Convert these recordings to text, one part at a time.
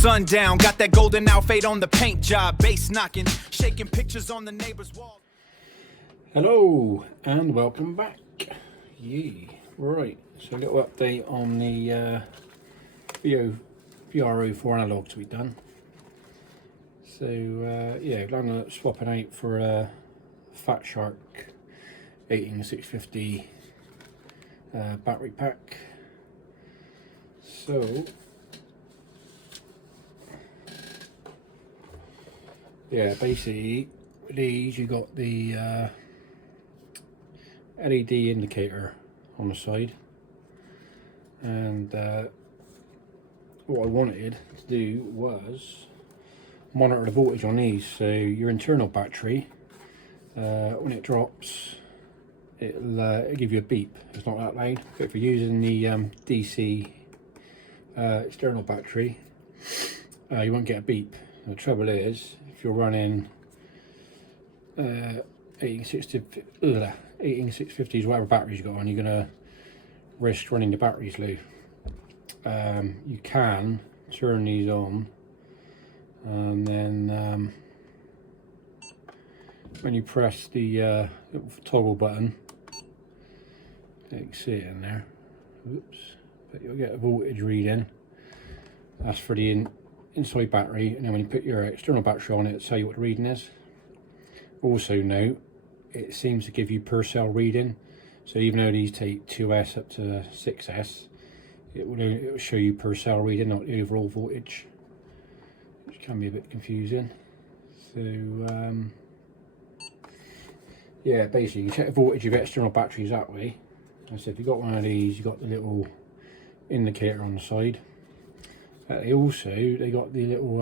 sundown. Got that golden outfit on the paint job, bass knocking, shaking pictures on the neighbor's wall. Hello and welcome back. Right, so a little update on the VR04 analogs we've done. So yeah, I'm swapping out for a Fat Shark 18650 battery pack. So yeah, basically these, you got the LED indicator on the side, and what I wanted to do was monitor the voltage on these. So your internal battery, when it drops, it'll give you a beep. It's not that loud, but if you're using the DC external battery, you won't get a beep. The trouble is, if you're running 18650s, whatever batteries you got on, you're going to risk running the batteries low. You can turn these on, and then when you press the little toggle button, you can see it in there. Oops. But you'll get a voltage reading. That's for the inside battery, and then when you put your external battery on it, it'll tell you what the reading is. Also note, it seems to give you per cell reading, so even though these take 2S up to 6S, it will show you per cell reading, not the overall voltage, which can be a bit confusing. So yeah, basically you check the voltage of external batteries that way. And so if you've got one of these, you've got the little indicator on the side. They got the little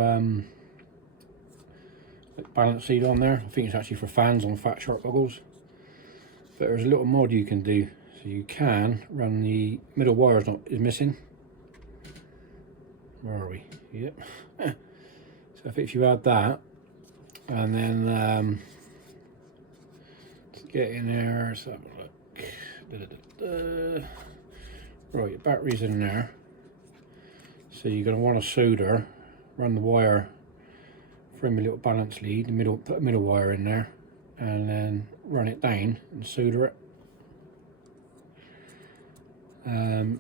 balance lead on there. I think it's actually for fans on Fat Shark goggles. But there's a little mod you can do, so you can run the middle wire is missing. Where are we? Yep. So if you add that, and then to get in there, let's have a look. Right, your battery's in there. So you're going to want to solder, run the wire from the little balance lead, put a middle wire in there, and then run it down and solder it. I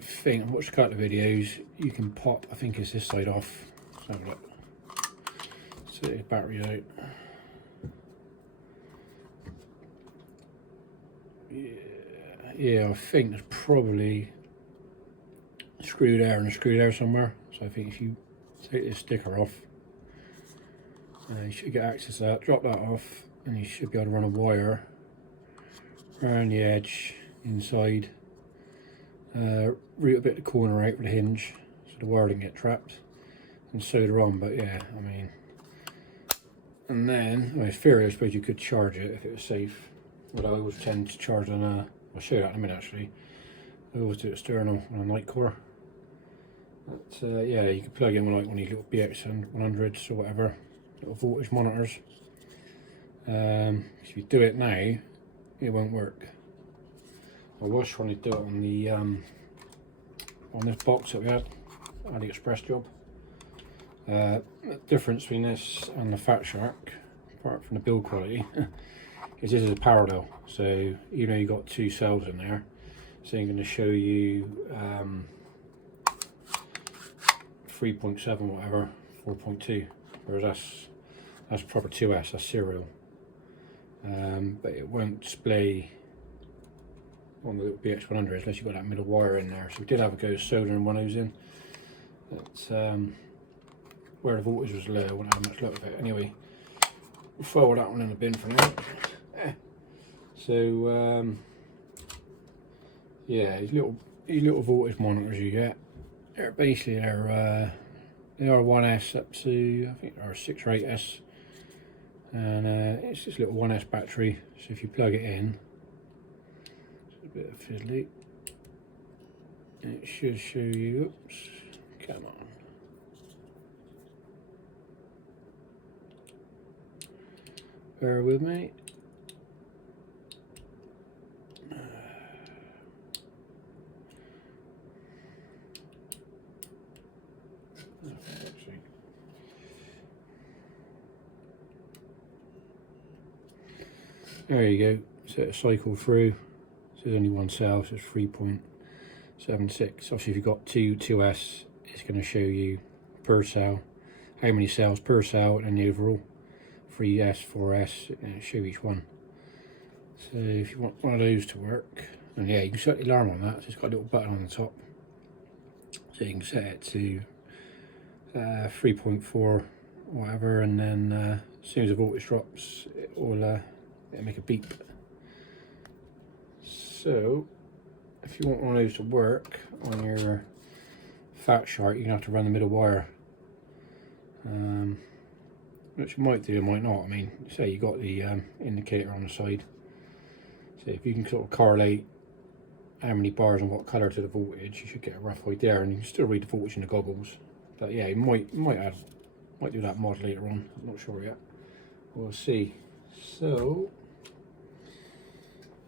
think I've watched a couple of videos. You can pop, I think it's this side off. Let's have a look. So the battery out. Yeah, I think there's probably a screw there and a screw there somewhere. So I think if you take this sticker off, you should get access to that. Drop that off, and you should be able to run a wire around the edge inside, route a bit of the corner out with the hinge so the wire didn't get trapped, and solder on. But yeah, I mean, and then in theory I suppose you could charge it if it was safe, but I always tend to charge on a, I'll show you that in a minute actually. I always do external on a night core. But yeah, you could plug in with like one of these little BX100s or whatever, little voltage monitors. If you do it now, it won't work. I was trying to do it on the on this box that we had, AliExpress job. The difference between this and the Fat Shark, apart from the build quality, is this is a parallel. So even though you've got two cells in there, so I'm going to show you 3.7 whatever, 4.2, whereas that's proper 2S, that's serial. But it won't display on the little BX100 unless you've got that middle wire in there. So we did have a go soldering one of those in. But where the voltage was low, I wouldn't have much luck with it. Anyway, we'll throw that one in the bin for now. So yeah, these little voltage monitors you get, they're basically they are 1S up to, I think they're 6 or 8S, and it's just a little 1S battery. So if you plug it in, it's a bit of fiddly, it should show you, oops, come on. Bear with me. there you go. So it cycled through. So there's only one cell, so it's 3.76. Obviously if you've got 2S, it's going to show you per cell, how many cells per cell, and the overall 3S, 4S, and it'll show each one. So if you want one of those to work, and yeah, you can set the alarm on that. So it's got a little button on the top, so you can set it to 3.4 or whatever, and then as soon as the voltage drops, it'll make a beep. So if you want one of those to work on your Fat Shark, you're gonna have to run the middle wire, which you might do, might not. I mean, say you got the indicator on the side, so if you can sort of correlate how many bars and what colour to the voltage, you should get a rough idea, and you can still read the voltage in the goggles. But yeah, you might do that mod later on. I'm not sure yet. We'll see. So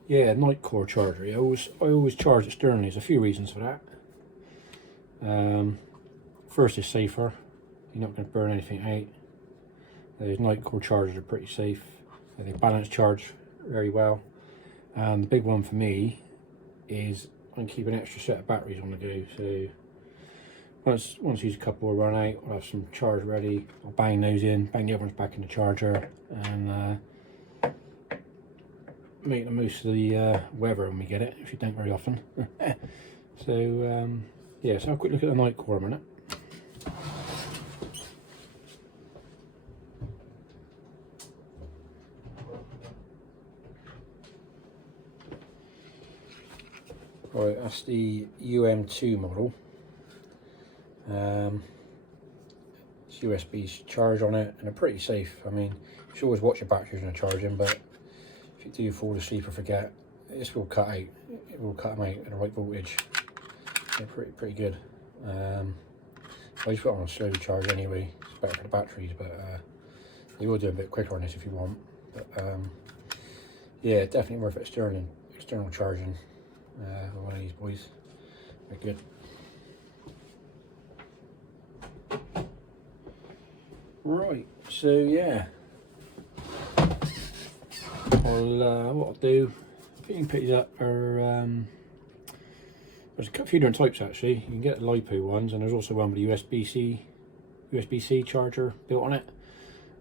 yeah, night core charger. I always charge externally. There's a few reasons for that. First, it's safer. You're not going to burn anything out. Those night core chargers are pretty safe. They balance charge very well. And the big one for me is I can keep an extra set of batteries on the go. So once these couple will run out, I'll have some charge ready. I'll bang those in, bang the other ones back in the charger, and make the most of the weather when we get it, if you don't very often. So yeah, so have a quick look at the night core a minute. Right, that's the UM2 model. It's USB charge on it, and they're pretty safe. I mean, you should always watch your batteries when you're charging, but if you do fall asleep or forget, this will cut out. It will cut them out at the right voltage. They're pretty good. I just put it on a slow charge anyway. It's better for the batteries, but you will do a bit quicker on this if you want. But yeah, definitely worth it external charging. One of these boys, they're good. Right, so yeah, what I'll do, I think you can pick these up are there's a few different types actually. You can get the LiPo ones, and there's also one with a USB-C charger built on it.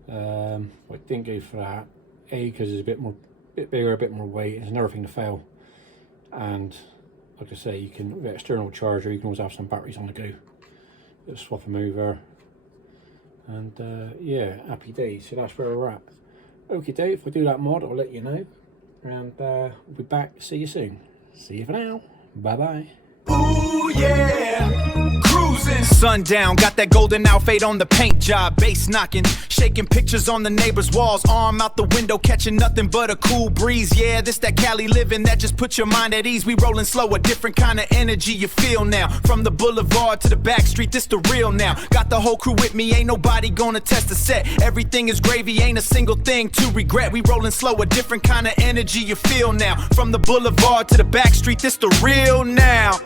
I didn't go for that, because it's a bit bigger, a bit more weight. It's another thing to fail. And like I say, you can, with an external charger, you can always have some batteries on the go. Just swap them over, and yeah, happy days. So that's where we're at. Okay, Dave, if I do that mod, I'll let you know, and we'll be back. See you soon. See you for now. Bye bye. Ooh yeah, cruising. Sundown, got that golden outfit on the paint job, bass knocking, shaking pictures on the neighbor's walls, arm out the window, catching nothing but a cool breeze. Yeah, this that Cali living that just puts your mind at ease. We rolling slow, a different kind of energy you feel now. From the boulevard to the back street, this the real now. Got the whole crew with me, ain't nobody gonna test the set. Everything is gravy, ain't a single thing to regret. We rolling slow, a different kind of energy you feel now. From the boulevard to the back street, this the real now.